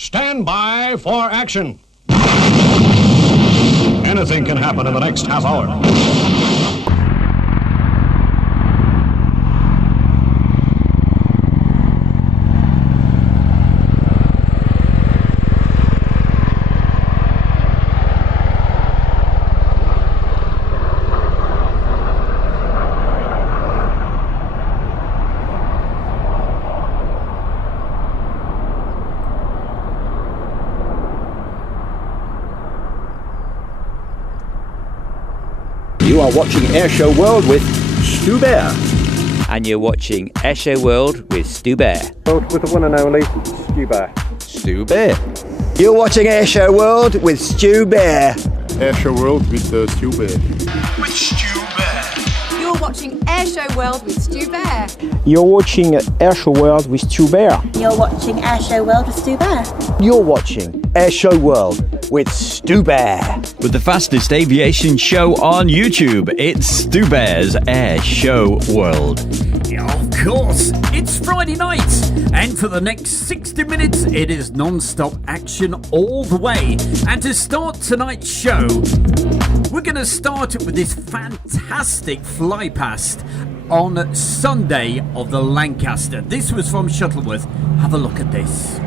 Stand by for action. Anything can happen in the next half hour. You are watching Airshow World with Stu Bear. And you're watching Airshow World with Stu Bear. With the one and only Stu Bear. Stu Bear. You're watching Airshow World with Stu Bear. Airshow World with Stu Bear. With Stu Bear. You're watching Airshow World with Stu Bear. You're watching Airshow World with Stu Bear. You're watching Airshow World with Stu Bear. You're watching Airshow World with Stu Bear. With the fastest aviation show on YouTube, it's Stu Bear's Air Show World. Yeah, of course, it's Friday night, and for the next 60 minutes, it is non-stop action all the way. And to start tonight's show, we're going to start with this fantastic flypast on Sunday of the Lancaster. This was from Shuttleworth. Have a look at this.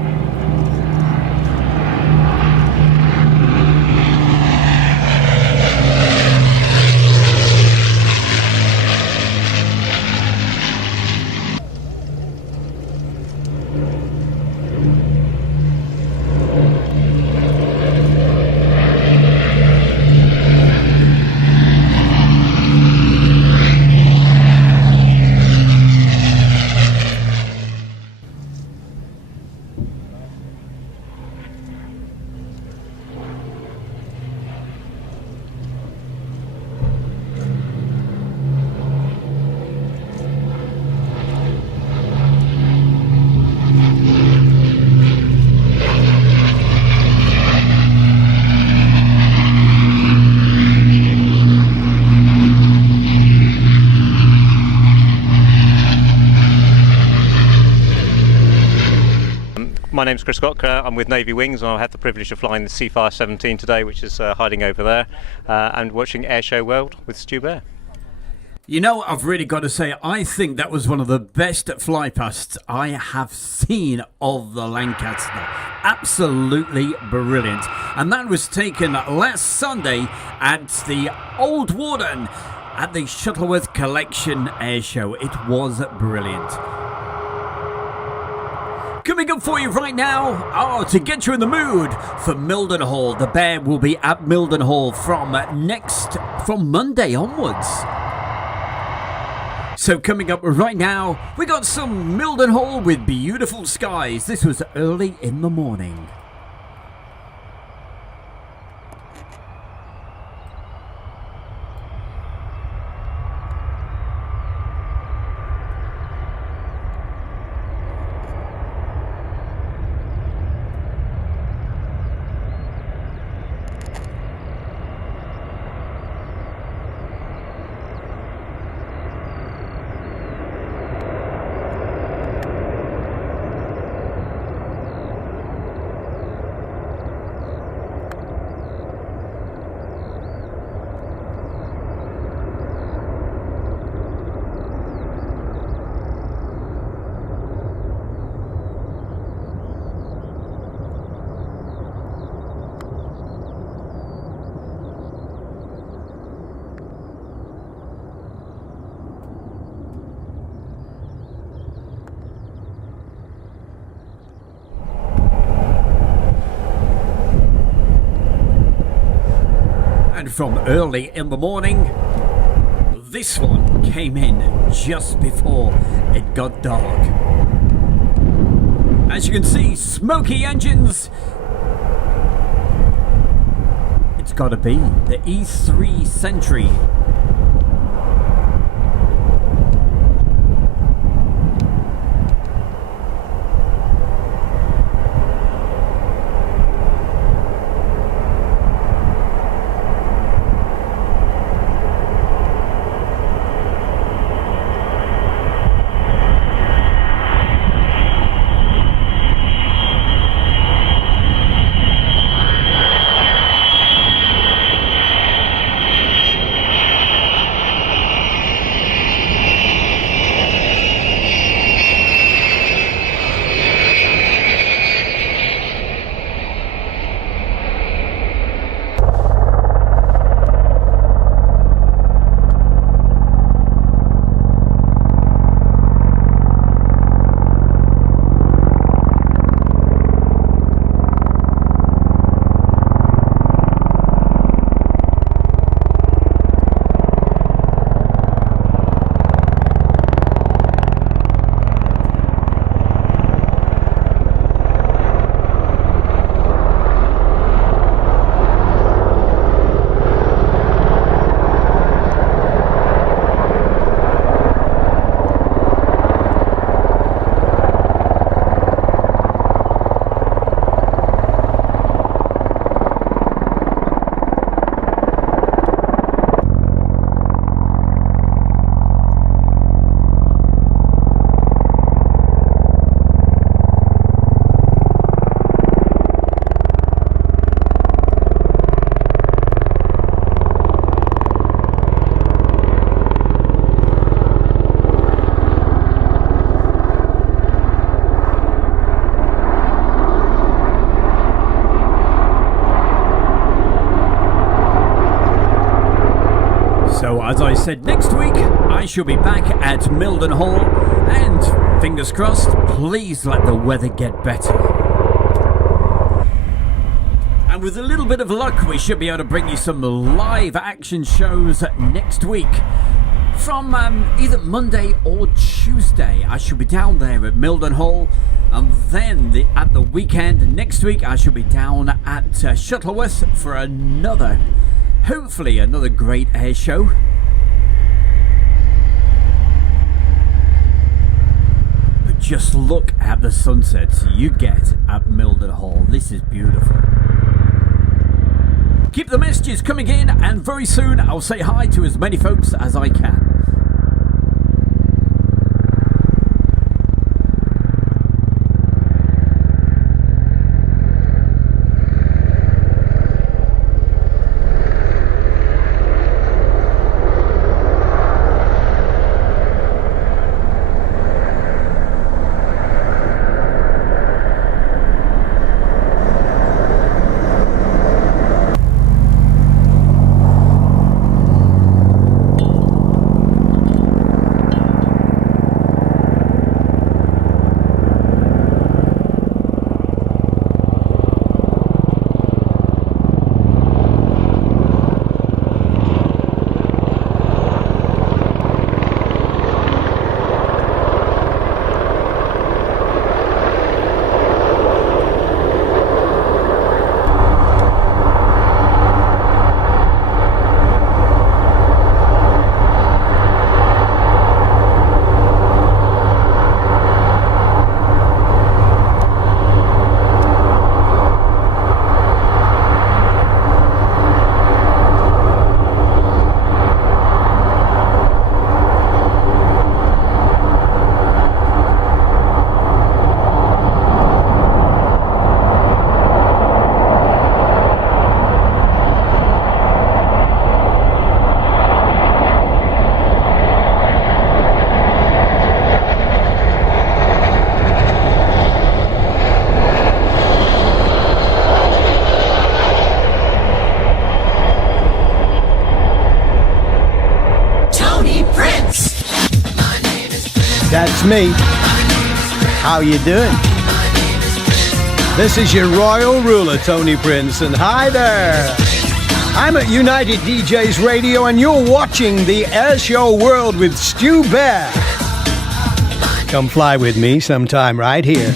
My name's Chris Scott. I'm with Navy Wings, and I had the privilege of flying the C-17 today, which is hiding over there, and watching Airshow World with Stu Bear. You know, I've really got to say, I think that was one of the best flypasts I have seen of the Lancaster. Absolutely brilliant. And that was taken last Sunday at the Old Warden at the Shuttleworth Collection Air Show. It was brilliant. Coming up for you right now, to get you in the mood for Mildenhall. The Bear will be at Mildenhall from Monday onwards. So coming up right now, we got some Mildenhall with beautiful skies. This was early in the morning. From early in the morning, this one came in just before it got dark. As you can see, smoky engines. It's got to be the E3 Sentry. as I said, next week I shall be back at Mildenhall, and fingers crossed, please let the weather get better. And with a little bit of luck, we should be able to bring you some live action shows next week. From either Monday or Tuesday, I shall be down there at Mildenhall, and then at the weekend next week, I shall be down at Shuttleworth for hopefully another great air show. But just look at the sunsets you get at Mildenhall. This is beautiful. Keep the messages coming in, and very soon I'll say hi to as many folks as I can. That's me. How you doing? This is your royal ruler, Tony Prince, and hi there. I'm at United DJs Radio, and you're watching the Air Show World with Stu Bear. Come fly with me sometime right here.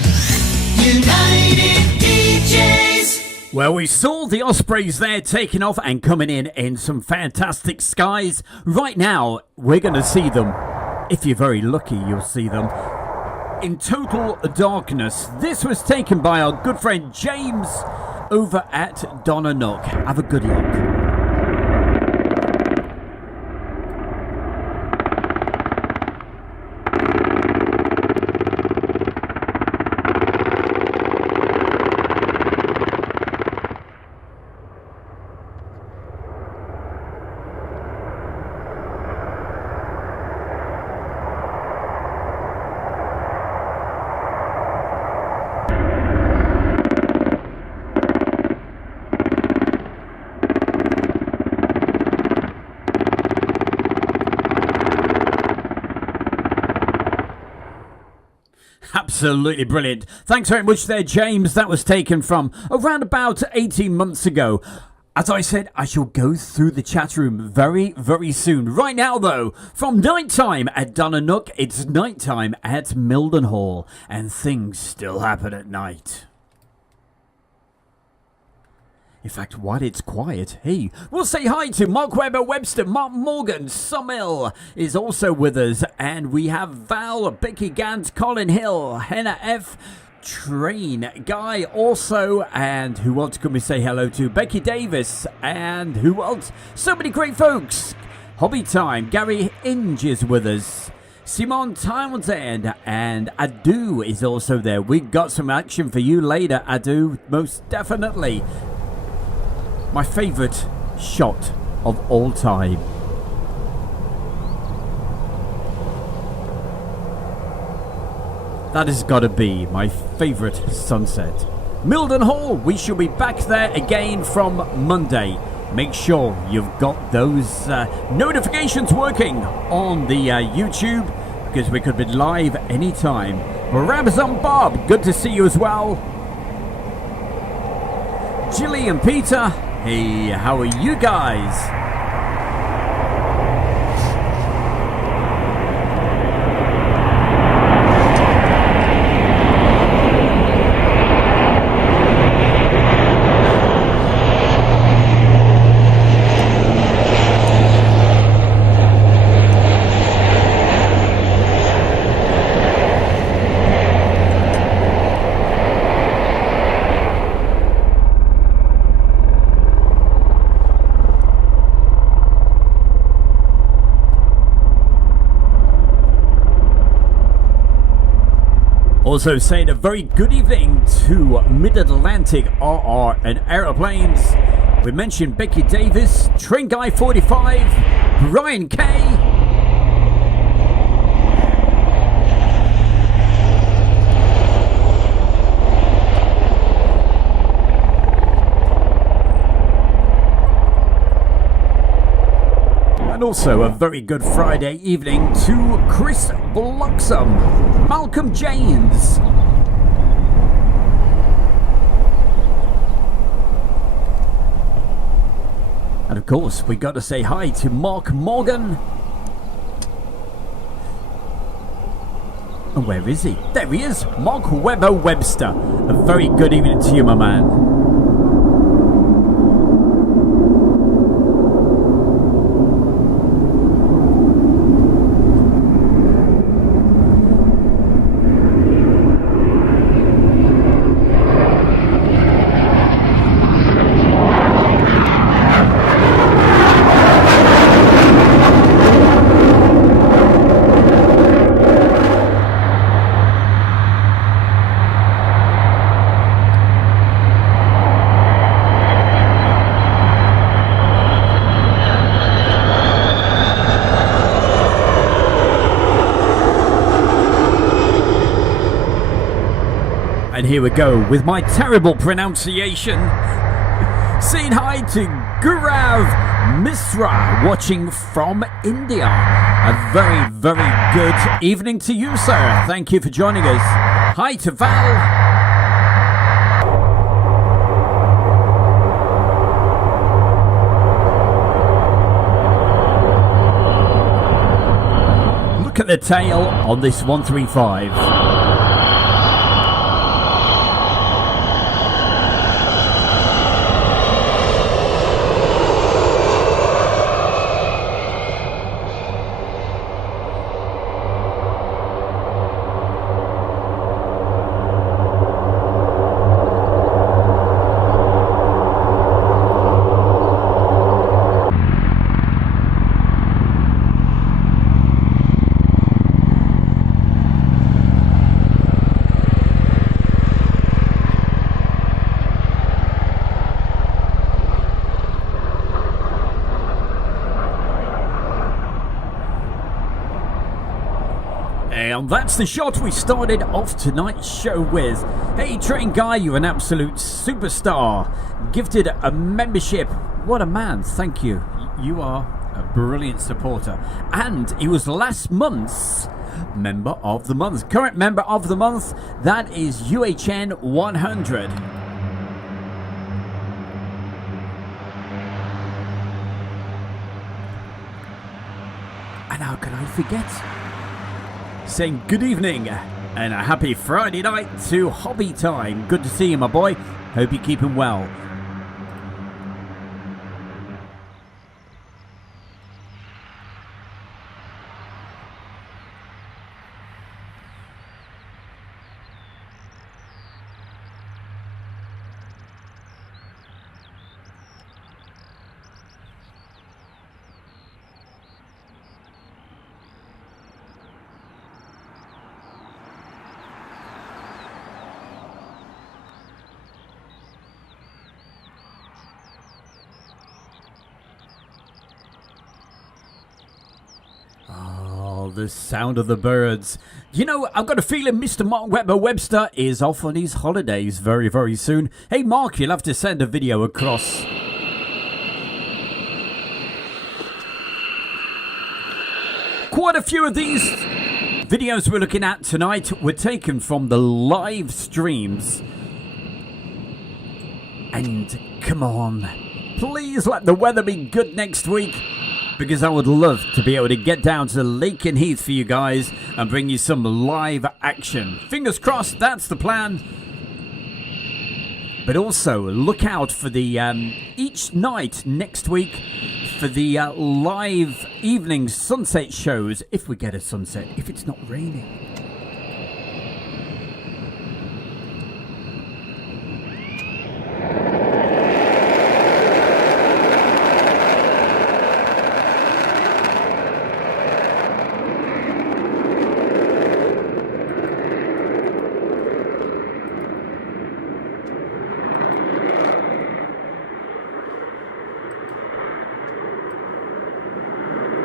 United DJs. Well, we saw the Ospreys there taking off and coming in some fantastic skies. Right now, we're going to see them. If you're very lucky, you'll see them in total darkness. This was taken by our good friend James over at Donanook. Have a good look. Absolutely brilliant. Thanks very much there, James. That was taken from around about 18 months ago. As I said, I shall go through the chat room very, very soon. Right now, though, from nighttime at Donanook, it's nighttime at Mildenhall, and things still happen at night. In fact, while it's quiet, hey, we'll say hi to Mark Webber Webster, Mark Morgan, Summil is also with us, and we have Val, Becky Gant, Colin Hill, Henna F, Train Guy also, and who else can we say hello to? Becky Davis, and who else? So many great folks. Hobby Time, Gary Inge is with us. Simon Townsend and Adu is also there. We've got some action for you later, Adu, most definitely. My favourite shot of all time. That has got to be my favourite sunset. Mildenhall, we shall be back there again from Monday. make sure you've got those notifications working on the YouTube, because we could be live anytime. Rabazon Bob, good to see you as well. Jilly and Peter, hey, how are you guys? Also saying a very good evening to Mid-Atlantic RR and Aeroplanes. We mentioned Becky Davis, Train Guy 45, Brian K. And also a very good Friday evening to Chris Bloxham, Malcolm James, and of course we got to say hi to Mark Morgan. And where is he? There he is, Mark Webber Webster. A very good evening to you, my man. And here we go with my terrible pronunciation. Saying hi to Gurav Misra, watching from India. A very, very good evening to you, sir. Thank you for joining us. Hi to Val. Look at the tail on this 135. And that's the shot we started off tonight's show with. Hey, Train Guy, you're an absolute superstar. Gifted a membership. What a man. Thank you. You are a brilliant supporter. And he was last month's Member of the Month. Current Member of the Month, that is UHN 100. And how can I forget? Saying good evening and a happy Friday night to Hobby Time. Good to see you, my boy. Hope you're keeping well. The sound of the birds. You know, I've got a feeling Mr. Mark Webber Webster is off on his holidays very, very soon. Hey, Mark, you'll have to send a video across. few of these videos we're looking at tonight were taken from the live streams. And come on, please let the weather be good next week, because I would love to be able to get down to Lake and Heath for you guys and bring you some live action. Fingers crossed, that's the plan. But also look out for the each night next week for the live evening sunset shows, if we get a sunset, if it's not raining.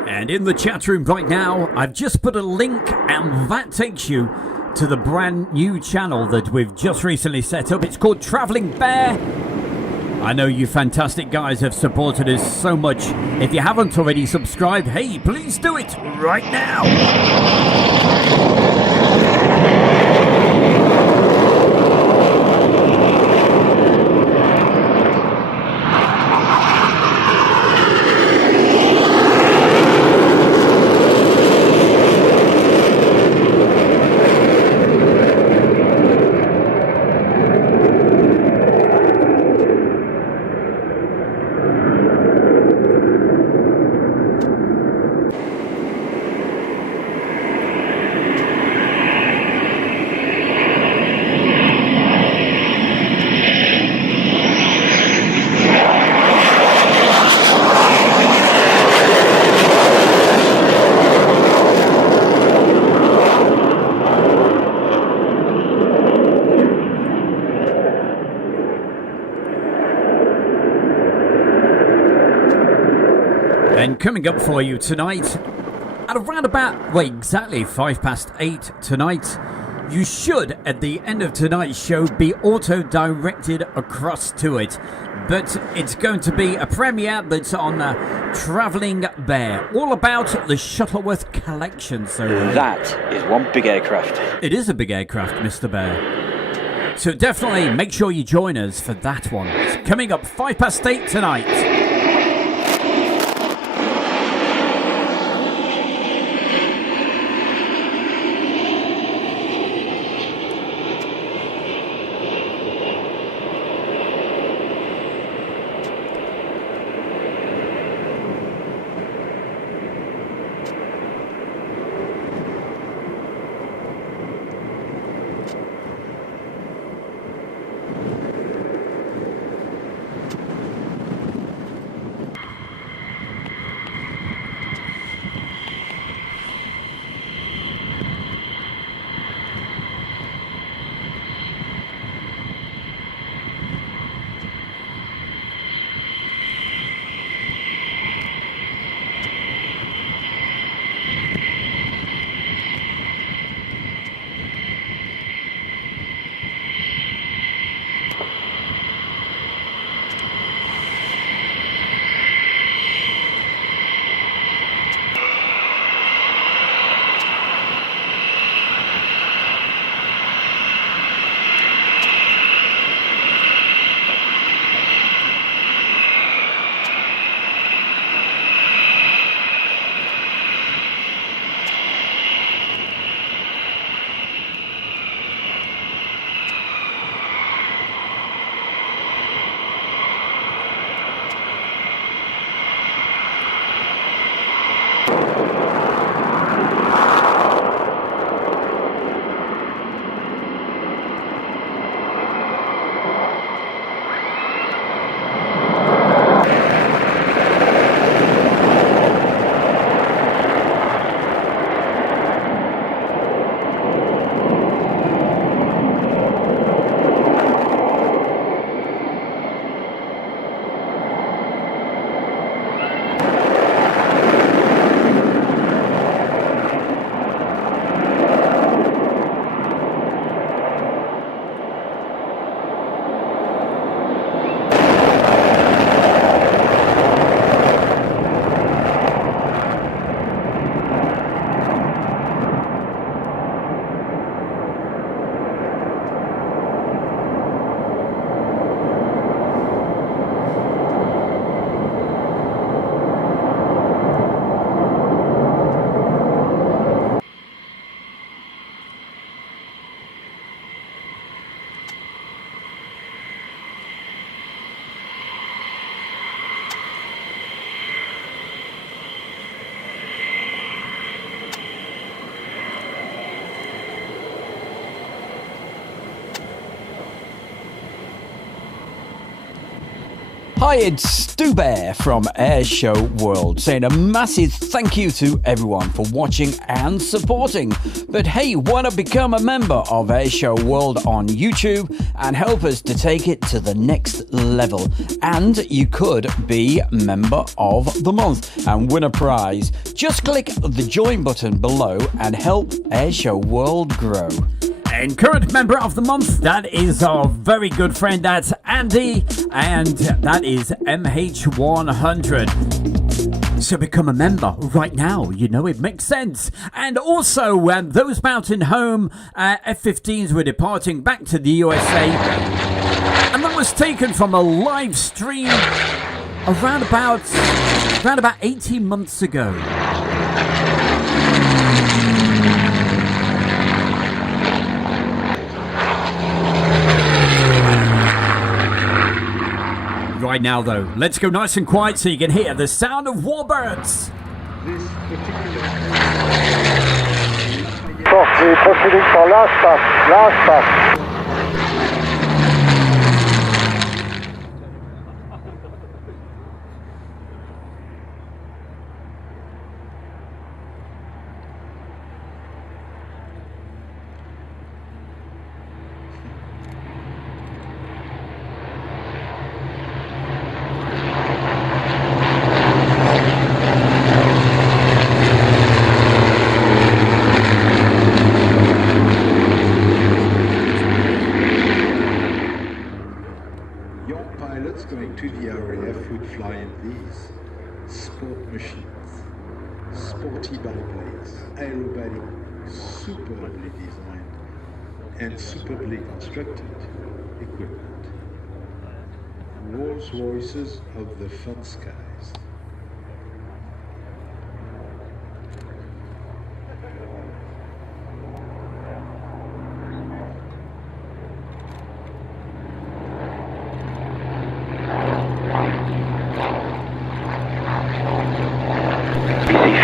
And in the chat room right now, I've just put a link, and that takes you to the brand new channel that we've just recently set up. It's called Travelling Bear. I know you fantastic guys have supported us so much. If you haven't already subscribed, hey, please do it right now. And coming up for you tonight, at around about, exactly 8:05 tonight, you should, at the end of tonight's show, be auto-directed across to it. But it's going to be a premiere that's on Travelling Bear, all about the Shuttleworth collection. So that is one big aircraft. It is a big aircraft, Mr. Bear. So definitely make sure you join us for that one. It's coming up 8:05 tonight. Hi, it's Stu Bear from Air Show World, saying a massive thank you to everyone for watching and supporting. But hey, why not become a member of Air Show World on YouTube and help us to take it to the next level? And you could be Member of the Month and win a prize. Just click the join button below and help Air Show World grow. And current member of the month, that is our very good friend, that's Andy, and that is MH100. So become a member right now, you know it makes sense. And also, those mountain home F-15s were departing back to the USA, and that was taken from a live stream around about 18 months ago. Right now, though, let's go nice and quiet so you can hear the sound of Warbirds. We're proceeding for last pass. Going to the RAF would fly in these sport machines, sporty biplanes, aerobatic, superbly designed and superbly constructed equipment. Rolls Royces of the fun skies.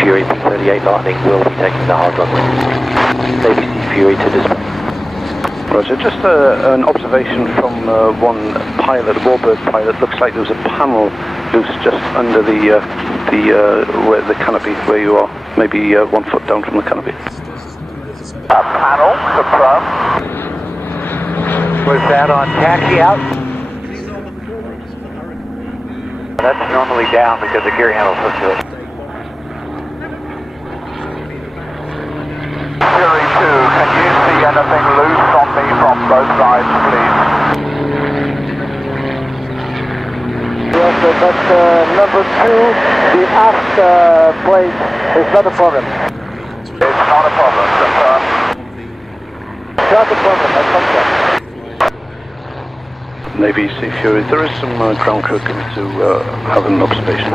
Fury 38 Lightning will be taking the hard runway. ABC Fury to display. Roger, just an observation from one pilot, a Warbird pilot. Looks like there was a panel loose just under the canopy where you are, maybe 1 foot down from the canopy. A panel, confirmed. Was that on taxi out? That's normally down because the gear handle's hooked to it. Fury 2, can you see anything loose on me from both sides, please? Yes, that's number 2, the aft plate is not a problem. It's not a problem, confirmed. It's not a problem, that's okay. Navy Sea Fury, there is some ground crew coming to have an observation.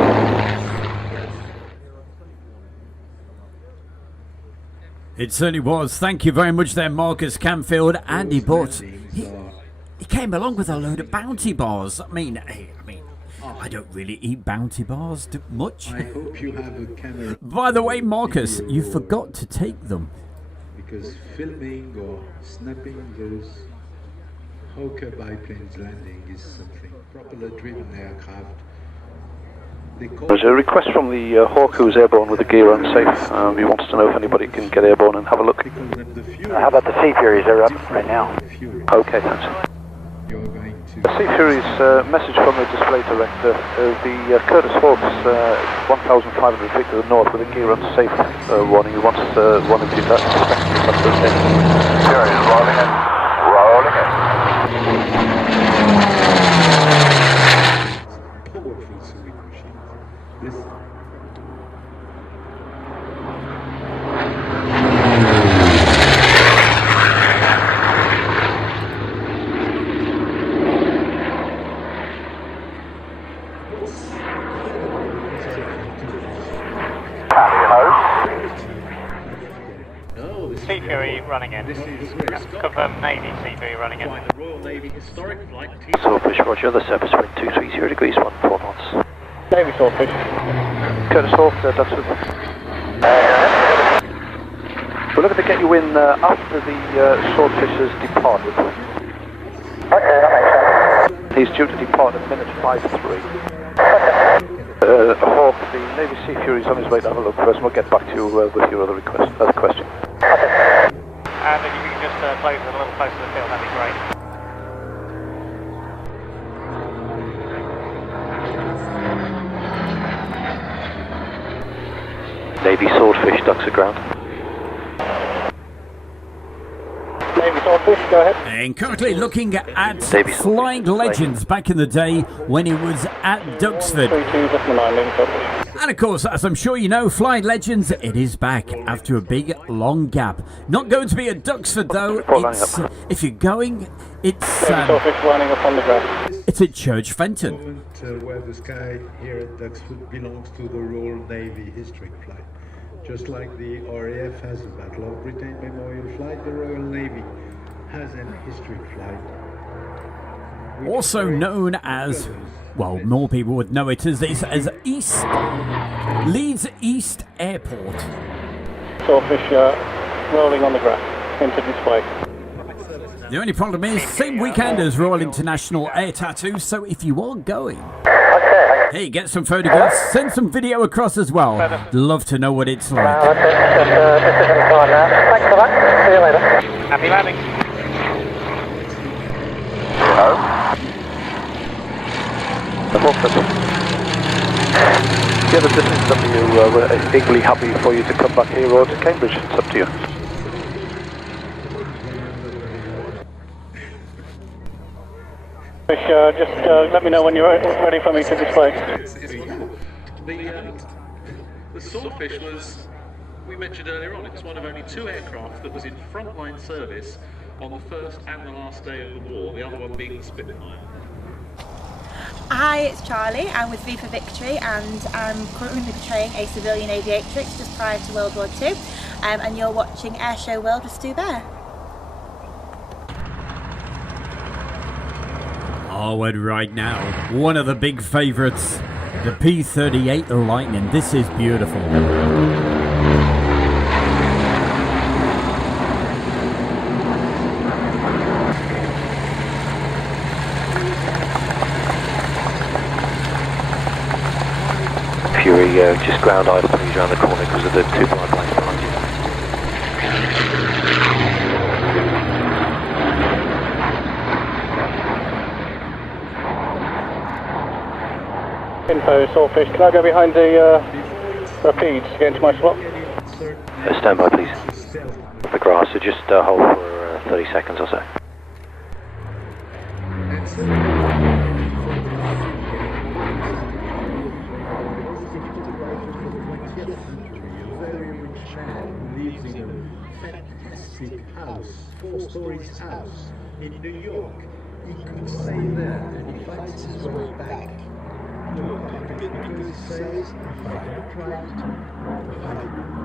It certainly was. Thank you very much there, Marcus Camfield. Andy Butt. He came along with a load of bounty bars. I mean, I don't really eat bounty bars much. I hope you have a camera. By the way, Marcus, you forgot to take them. Because filming or snapping those Hawker biplanes landing is something. Propeller driven aircraft. There's a request from the Hawk who's airborne with the gear unsafe. He wants to know if anybody can get airborne and have a look. How about the Sea Furies? They're up right now. Okay, thanks. The Sea Furies message from the display director, the Curtis Hawks 1,500 feet to the north with a gear unsafe warning. He wants one of you to that's okay. Furies rolling in. Rolling in. Powerful sewing machines. Listen. Sea Fury running in. Confirm Navy Sea Fury running in. The Royal Navy Historic Flight Team. Swordfish, roger, the surface wind 230 degrees, 14 knots. Navy Swordfish. Curtis Hawk, that's with them. We're looking to get you in after the Swordfish has departed. Okay, that makes sense. He's due to depart in minute 5-3. Hawk, the Navy Sea Fury is on his way to have a look first, and we'll get back to you with your other question. And if you can just close it a little closer to the field, that'd be great. Navy Swordfish ducks aground. Navy Swordfish, go ahead. And currently looking at Flying Legends back in the day when he was at Duxford. And of course, as I'm sure you know, Flying Legends, it is back after a big, long gap. Not going to be at Duxford though. It's, if you're going, it's lining up on the grass. It's at Church Fenton. Where the sky here at Duxford belongs to the Royal Navy Historic Flight. Just like the RAF has a Battle of Britain Memorial Flight, the Royal Navy has an historic flight. Also known as, well, more people would know it as this, as Leeds East Airport. Swordfish rolling on the grass into display. The only problem is, same weekend as Royal International Air Tattoo, so if you are going, hey, get some photographs, send some video across as well. Love to know what it's like. Thanks for that. See you later. Happy landing. Yeah, this is something we're equally happy for you to come back here or to Cambridge. It's up to you. Just let me know when you're ready for me to display. The Swordfish was, we mentioned earlier on, it's one of only 2 aircraft that was in frontline service on the first and the last day of the war, the other one being the Spitfire. Hi, it's Charlie. I'm with V for Victory and I'm currently portraying a civilian aviatrix just prior to World War II. And you're watching Airshow World with Stu Bear. Oh, and right now, one of the big favourites, the P-38 Lightning. This is beautiful. Fury, just ground idle please around the corner because of the 2 blind planes behind you. Info, Swordfish. Can I go behind the rapides to get into my slot? Stand by, please. The grass, so just hold for 30 seconds or so. Fantastic house, 4-story house in New York. He could stay there and he fights his way back. Because he says, if I don't write, if I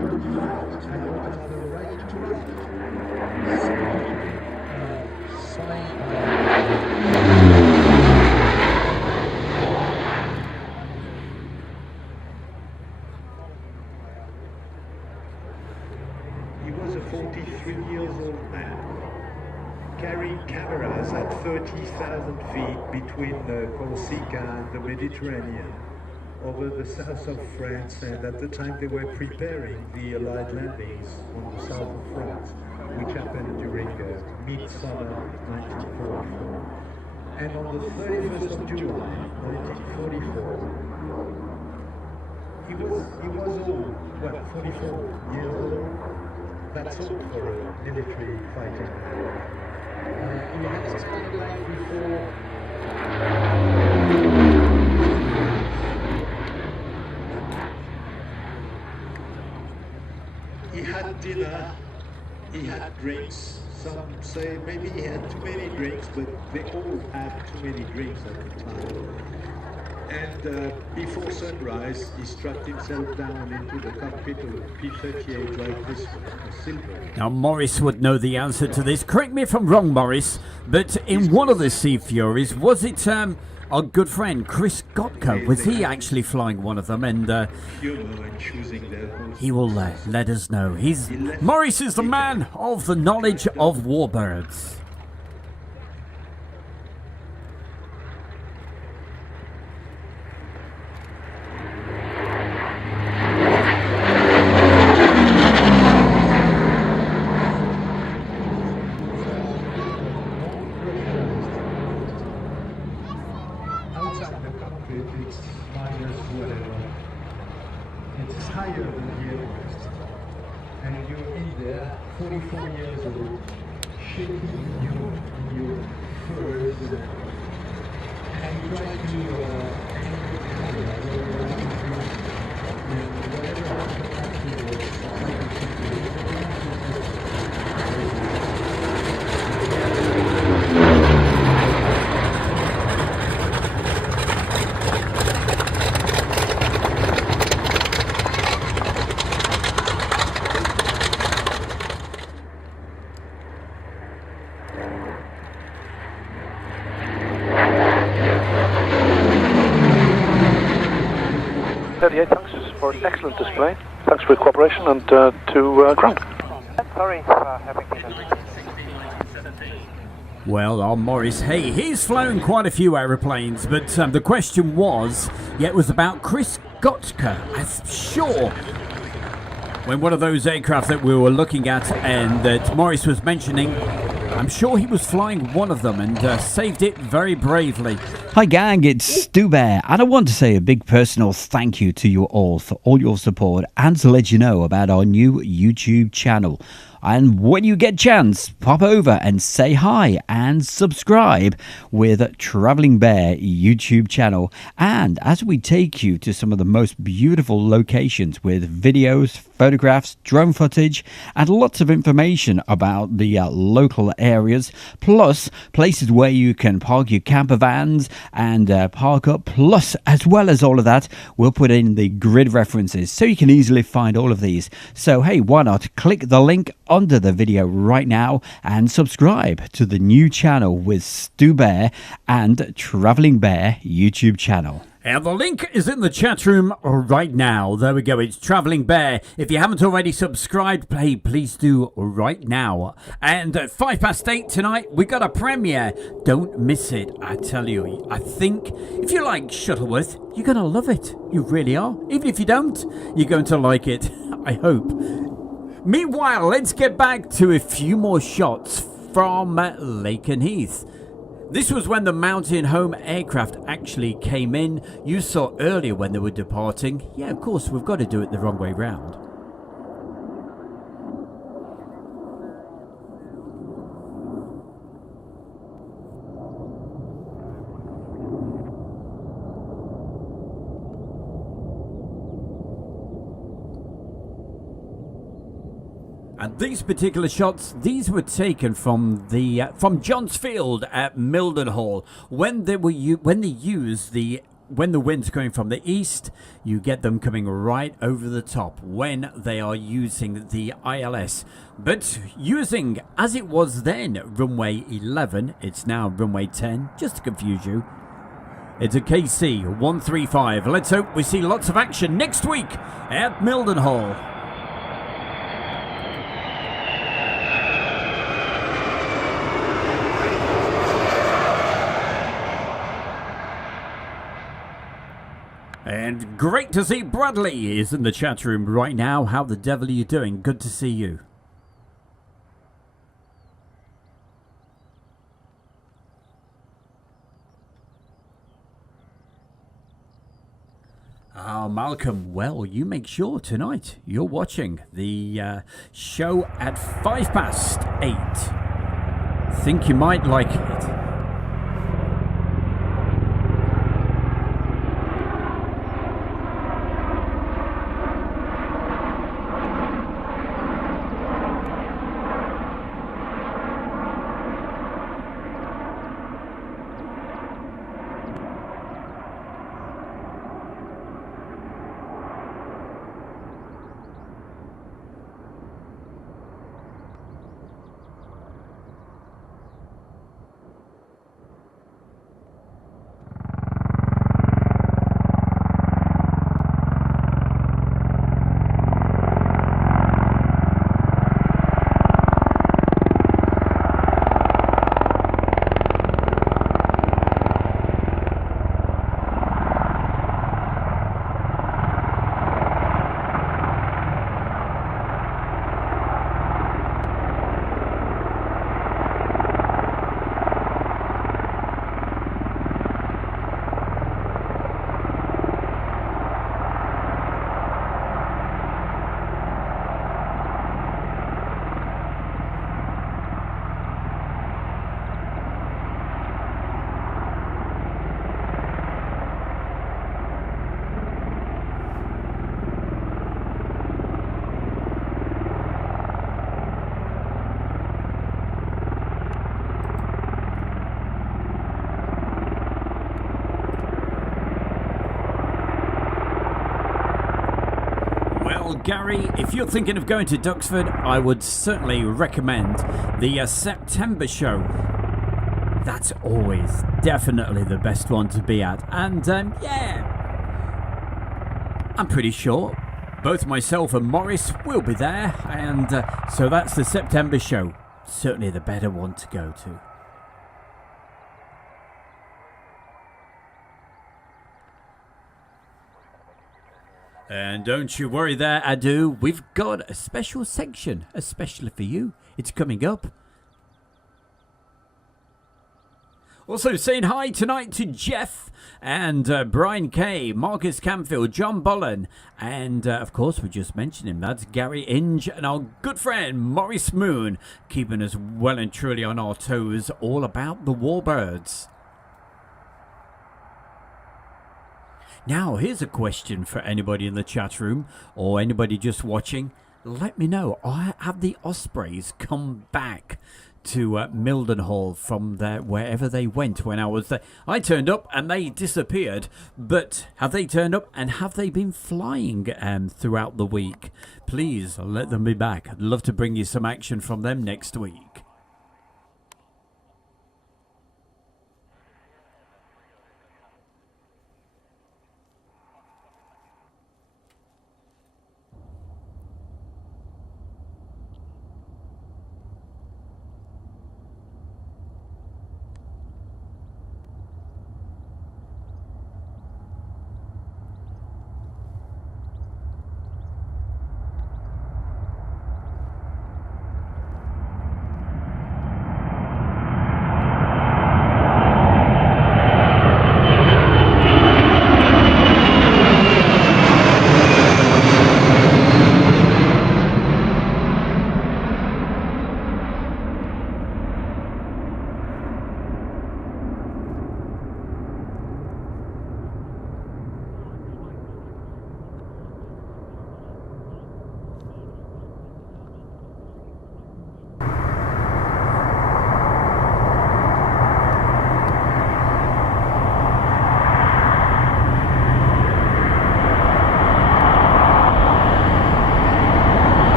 don't fight, I don't have the right to write. He was a 43-year-old man, carrying cameras at 30,000 feet between Corsica and the Mediterranean, over the south of France, and at the time they were preparing the Allied landings on the south of France, which happened during midsummer 1944. And on the 31st of July 1944, he was old, 44 years old. That's all for a military fighter. He had spent life before. He had dinner, he had drinks. Some say maybe he had too many drinks, but they all had too many drinks at the time. And before sunrise, he strapped himself down into the cockpit of a P-38 like this one, a silver. Now, Morris would know the answer to this. Correct me if I'm wrong, Morris, but in one of the Sea Furies, was it our good friend Chris Gotko? Was he actually flying one of them? And he will let us know. Morris is the man of the knowledge of warbirds. 24 years old, shaking your furs, and you try to hang the camera around you, and whatever happens Thanks for an excellent display. Thanks for your cooperation and to ground. Sorry for having been. Well, on Morris, hey, he's flown quite a few aeroplanes, but the question was, it was about Chris Gottka, I'm sure. When one of those aircraft that we were looking at and that Morris was mentioning, I'm sure he was flying one of them and saved it very bravely. Hi gang, it's Stu Bear, and I want to say a big personal thank you to you all for all your support and to let you know about our new YouTube channel. And when you get a chance, pop over and say hi and subscribe with Travelling Bear YouTube channel. And as we take you to some of the most beautiful locations with videos, photographs, drone footage, and lots of information about the local areas, plus places where you can park your camper vans and park up, plus as well as all of that, we'll put in the grid references so you can easily find all of these. So hey, why not click the link under the video right now and subscribe to the new channel with Stu Bear and Travelling Bear YouTube channel. And the link is in the chat room right now. There we go. It's Travelling Bear. If you haven't already subscribed, hey, please do right now. And at 8:05 tonight, we got a premiere. Don't miss it. I tell you, I think if you like Shuttleworth, you're going to love it. You really are. Even if you don't, you're going to like it. I hope. Meanwhile, let's get back to a few more shots from Lakenheath. This was when the Mountain Home aircraft actually came in. You saw earlier when they were departing. Yeah, of course, we've got to do it the wrong way round. And these particular shots, these were taken from the from Johns Field at Mildenhall. When the wind's going from the east, you get them coming right over the top when they are using the ILS. But using, as it was then, runway 11, it's now runway 10, just to confuse you. It's a KC 135. Let's hope we see lots of action next week at Mildenhall. And great to see Bradley is in the chat room right now. How the devil are you doing? Good to see you. Malcolm, well, you make sure tonight you're watching the show at 8:05. Think you might like it. Well, Gary, if you're thinking of going to Duxford, I would certainly recommend the September show. That's always definitely the best one to be at. And yeah, I'm pretty sure both myself and Morris will be there. And so that's the September show. Certainly the better one to go to. And don't you worry there, Adu. We've got a special section, especially for you. It's coming up. Also saying hi tonight to Jeff and Brian Kay, Marcus Camfield, John Bollen, and of course we just mentioned him. That's Gary Inge and our good friend Maurice Moon, keeping us well and truly on our toes all about the Warbirds. Now, here's a question for anybody in the chat room or anybody just watching. Let me know, have the Ospreys come back to Mildenhall from wherever they went when I was there? I turned up and they disappeared, but have they turned up and have they been flying throughout the week? Please let them be back. I'd love to bring you some action from them next week.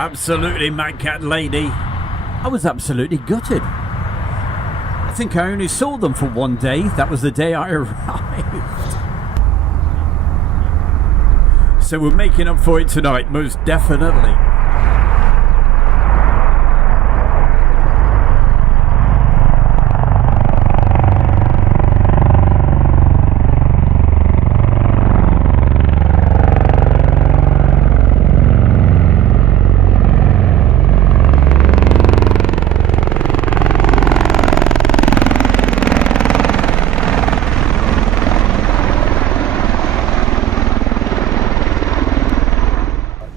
Absolutely, Mad Cat Lady. I was absolutely gutted. I think I only saw them for one day. That was the day I arrived. So we're making up for it tonight, most definitely.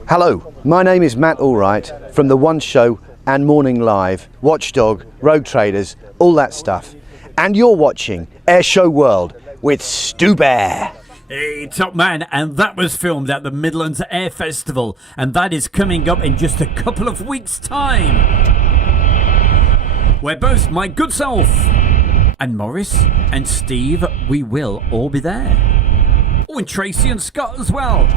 Hello, my name is Matt Allwright from The One Show and Morning Live, Watchdog, Rogue Traders, all that stuff. And you're watching Air Show World with Stu Bear. Hey, top man, and that was filmed at the Midlands Air Festival, and that is coming up in just a couple of weeks' time. Where both my good self and Morris and Steve, we will all be there. Oh, and Tracy and Scott as well.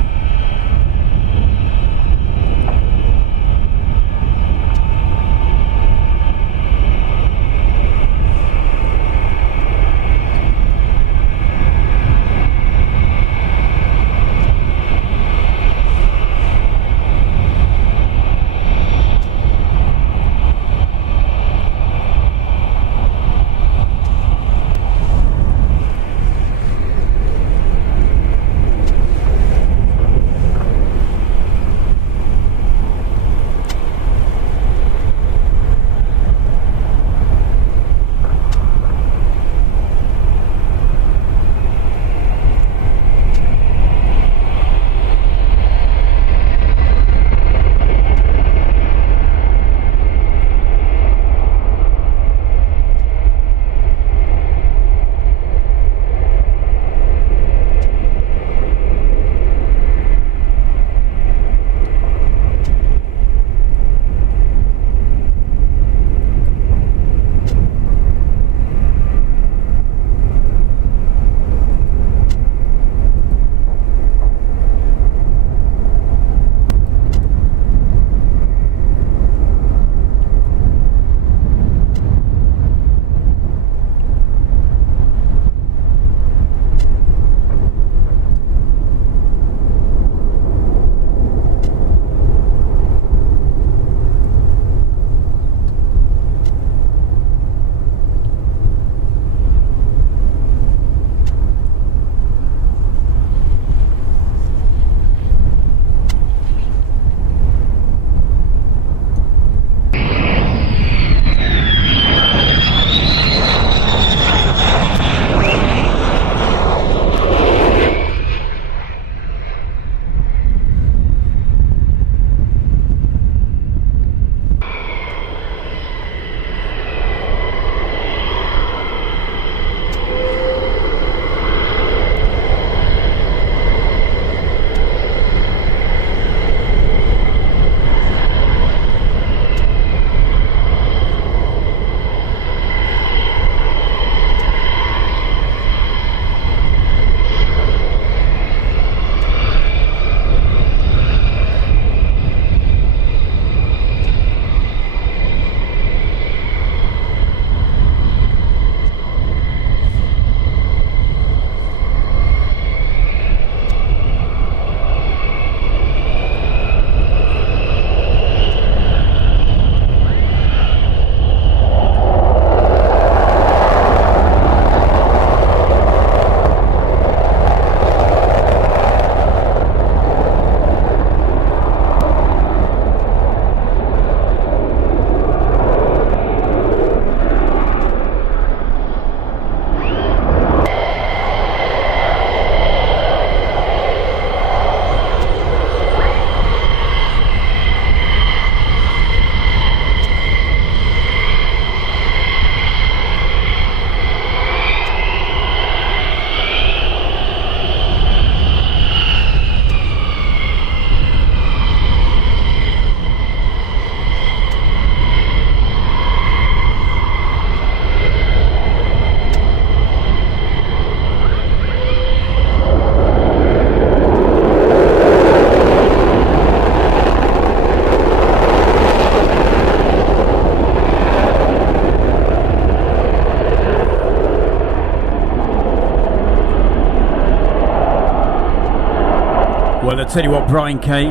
I tell you what, Brian K,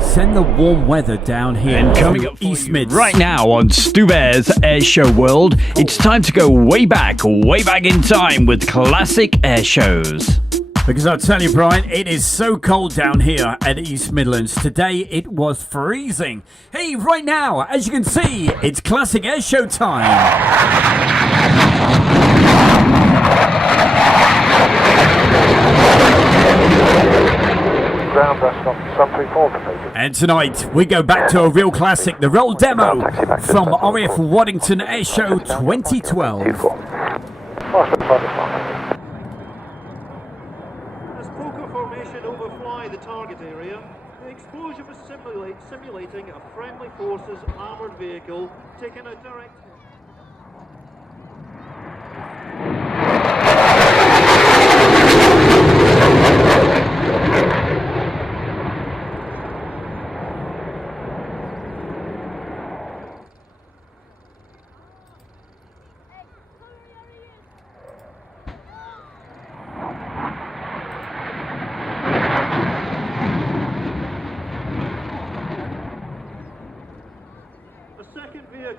send the warm weather down here. And coming up East Mids right now on Stu Bear's Airshow World, it's time to go way back in time with classic air shows. Because I'll tell you, Brian, it is so cold down here at East Midlands. Today it was freezing. Hey, right now, as you can see, it's classic air show time. Ground rest on Sun 34, please. And tonight we go back to a real classic, the roll demo from RAF Waddington Air Show 2012. As poker formation overfly the target area, the explosion was simulating a friendly forces armoured vehicle taking a direct...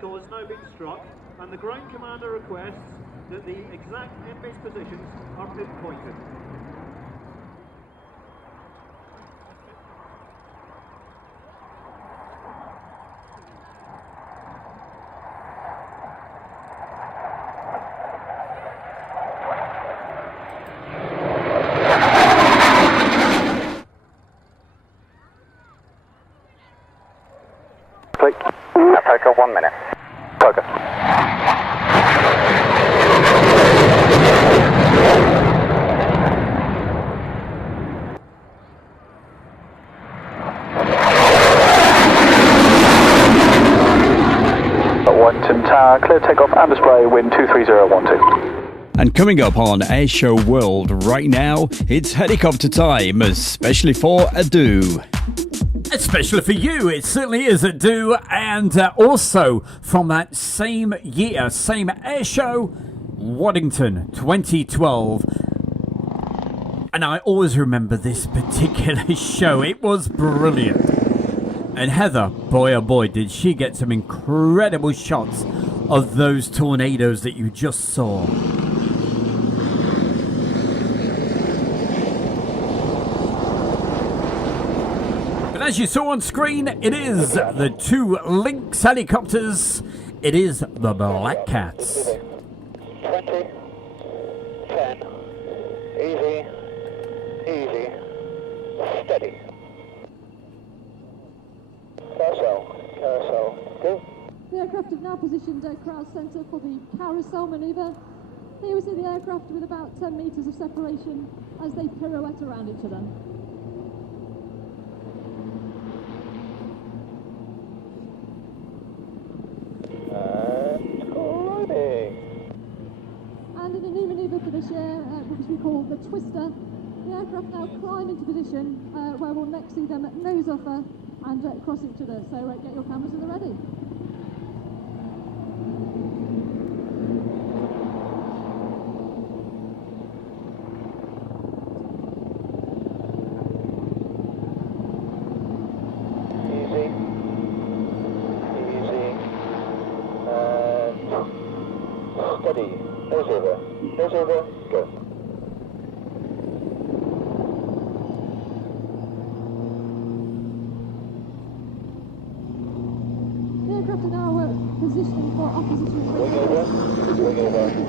Has now been struck, and the ground commander requests that the exact in-base positions are pinpointed. Take 1 minute. Focus. Waddington Tower, clear takeoff and display, wind 23012. And coming up on Airshow World right now, it's helicopter time, especially for Adu. Especially for you, it certainly is a do. And also from that same year, same air show, Waddington 2012. And I always remember this particular show. It was brilliant. And Heather, boy oh boy, did she get some incredible shots of those tornadoes that you just saw. As you saw on screen, it is the two Lynx helicopters. It is the Black Cats. 20, 10, easy, easy, steady. Carousel, go. The aircraft have now positioned a crowd centre for the carousel manoeuvre. Here we see the aircraft with about 10 metres of separation as they pirouette around each other. And in a new manoeuvre for this year, which we call the Twister, the aircraft now climb into position where we'll next see them nose offer and cross each other. So get your cameras when they're ready. Steady, nose over, go. The aircraft are now positioning for opposition. Wing over, go.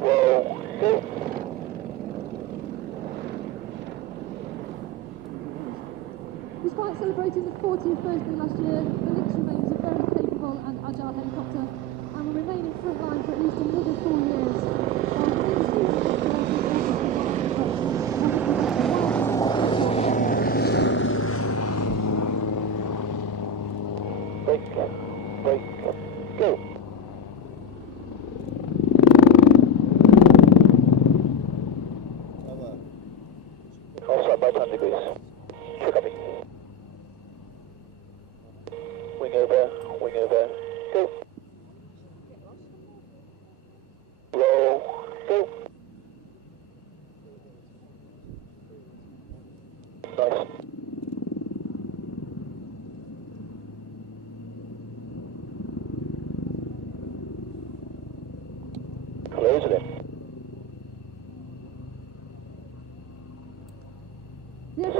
Whoa, go. Despite celebrating the 40th birthday last year, the Lynx remains a very capable and agile helicopter and will remain in front line for at least another 4 years. Brake, go. Also by 10 degrees. True copy. Wing over, go. Roll, go.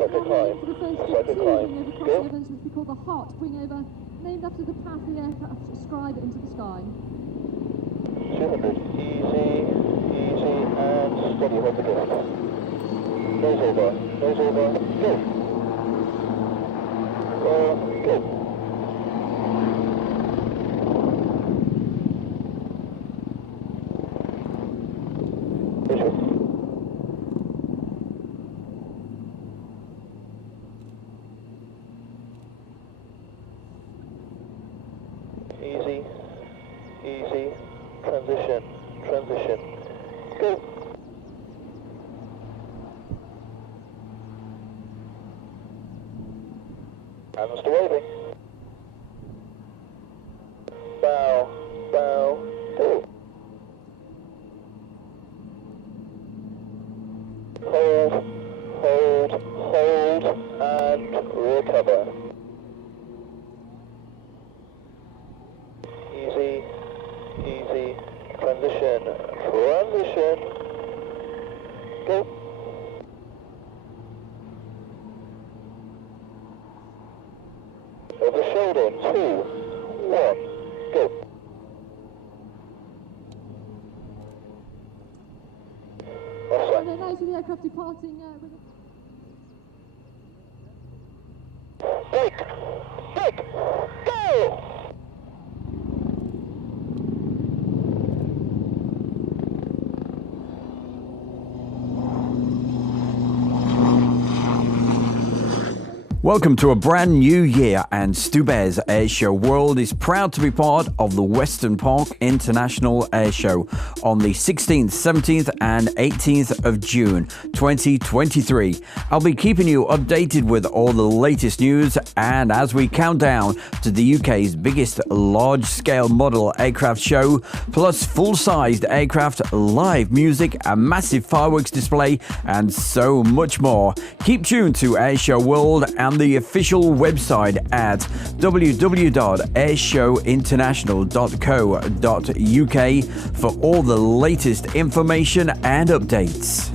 for the first 2 wing over crossing events, which we call the Hot wing over, named after the path the aircraft scribe into the sky. 200, easy, and steady, hold the drift. Nose over, go. Go. Easy, transition, go. Hands to waving. Bow, go. Hold, and recover. Easy, transition, go. Over shoulder, 2, 1, go. And then now to the aircraft departing with Brake, go! Welcome to a brand new year, and Stu Bear's Airshow World is proud to be part of the Western Park International Airshow on the 16th, 17th and 18th of June 2023. I'll be keeping you updated with all the latest news, and as we count down to the UK's biggest large-scale model aircraft show, plus full-sized aircraft, live music, a massive fireworks display and so much more. Keep tuned to Airshow World and the official website at www.airshowinternational.co.uk for all the latest information and updates.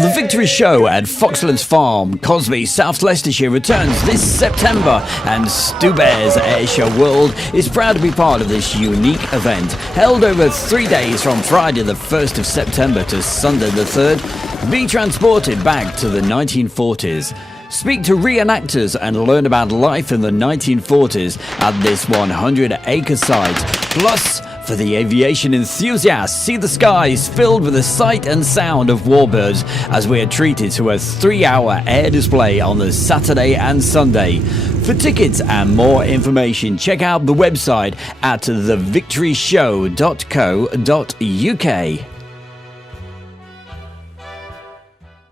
The Victory Show at Foxlands Farm, Cosby, South Leicestershire returns this September, and Stu Bear's Airshow World is proud to be part of this unique event, held over 3 days from Friday the 1st of September to Sunday the 3rd. Be transported back to the 1940s. Speak to reenactors and learn about life in the 1940s at this 100-acre site. Plus, for the aviation enthusiasts, see the skies filled with the sight and sound of Warbirds as we are treated to a 3-hour air display on the Saturday and Sunday. For tickets and more information, check out the website at thevictoryshow.co.uk.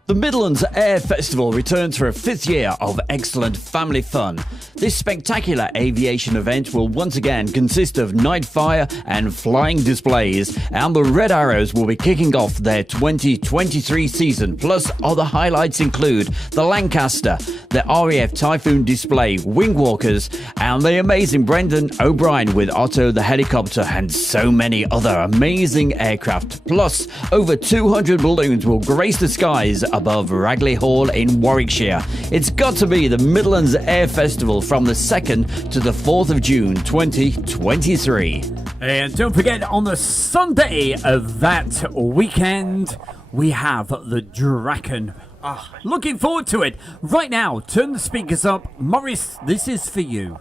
The Midlands Air Festival returns for a 5th year of excellent family fun. This spectacular aviation event will once again consist of night fire and flying displays, and the Red Arrows will be kicking off their 2023 season. Plus, other highlights include the Lancaster, the RAF Typhoon display, wing walkers, and the amazing Brendan O'Brien with Otto the helicopter, and so many other amazing aircraft. Plus, over 200 balloons will grace the skies above Ragley Hall in Warwickshire. It's got to be the Midlands Air Festival from the 2nd to the 4th of June 2023. And don't forget, on the Sunday of that weekend, we have the Draken. Looking forward to it. Right now, turn the speakers up. Morris, this is for you.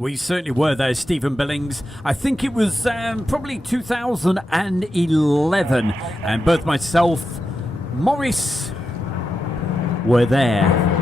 We certainly were there, Stephen Billings. I think it was probably 2011. And both myself, Morris, were there.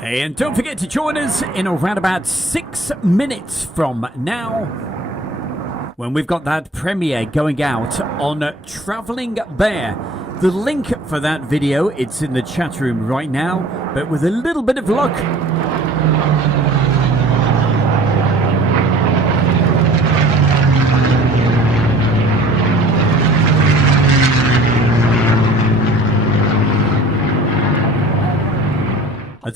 And don't forget to join us in around about 6 minutes from now when we've got that premiere going out on Travelling Bear. The link for that video, it's in the chat room right now, but with a little bit of luck,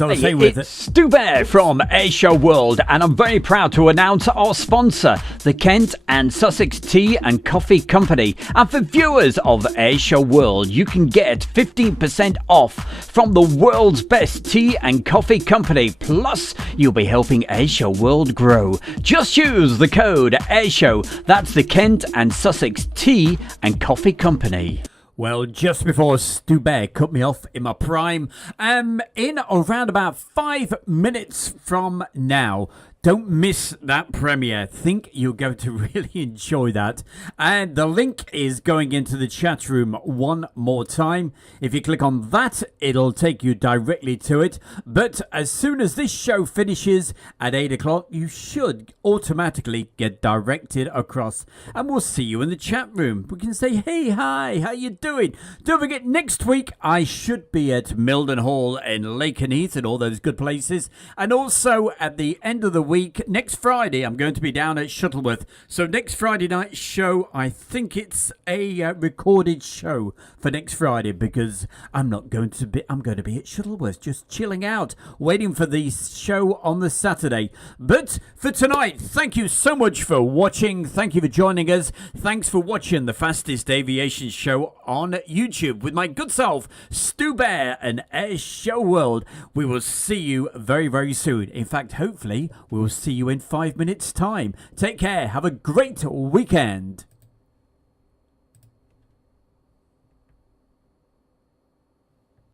It's Stu Bear from Air Show World, and I'm very proud to announce our sponsor, the Kent and Sussex Tea and Coffee Company. And for viewers of Air Show World, you can get 15% off from the world's best tea and coffee company. Plus, you'll be helping Air Show World grow. Just use the code AIRSHOW. That's the Kent and Sussex Tea and Coffee Company. Well, just before Stu Bear cut me off in my prime, in around about 5 minutes from now. Don't miss that premiere. Think you're going to really enjoy that. And the link is going into the chat room one more time. If you click on that, it'll take you directly to it. But as soon as this show finishes at 8 o'clock, you should automatically get directed across. And we'll see you in the chat room. We can say, hey, hi, how you doing? Don't forget, next week, I should be at Mildenhall and Lakenheath and all those good places. And also at the end of the week, next Friday, I'm going to be down at Shuttleworth. So next Friday night show, I think it's a recorded show for next Friday, because I'm going to be at Shuttleworth, just chilling out, waiting for the show on the Saturday. But for tonight, thank you so much for watching. Thank you for joining us. Thanks for watching the fastest aviation show on YouTube with my good self, Stu Bear and Air Show World. We will see you very, very soon. In fact, hopefully, we will see you in 5 minutes' time. Take care. Have a great weekend.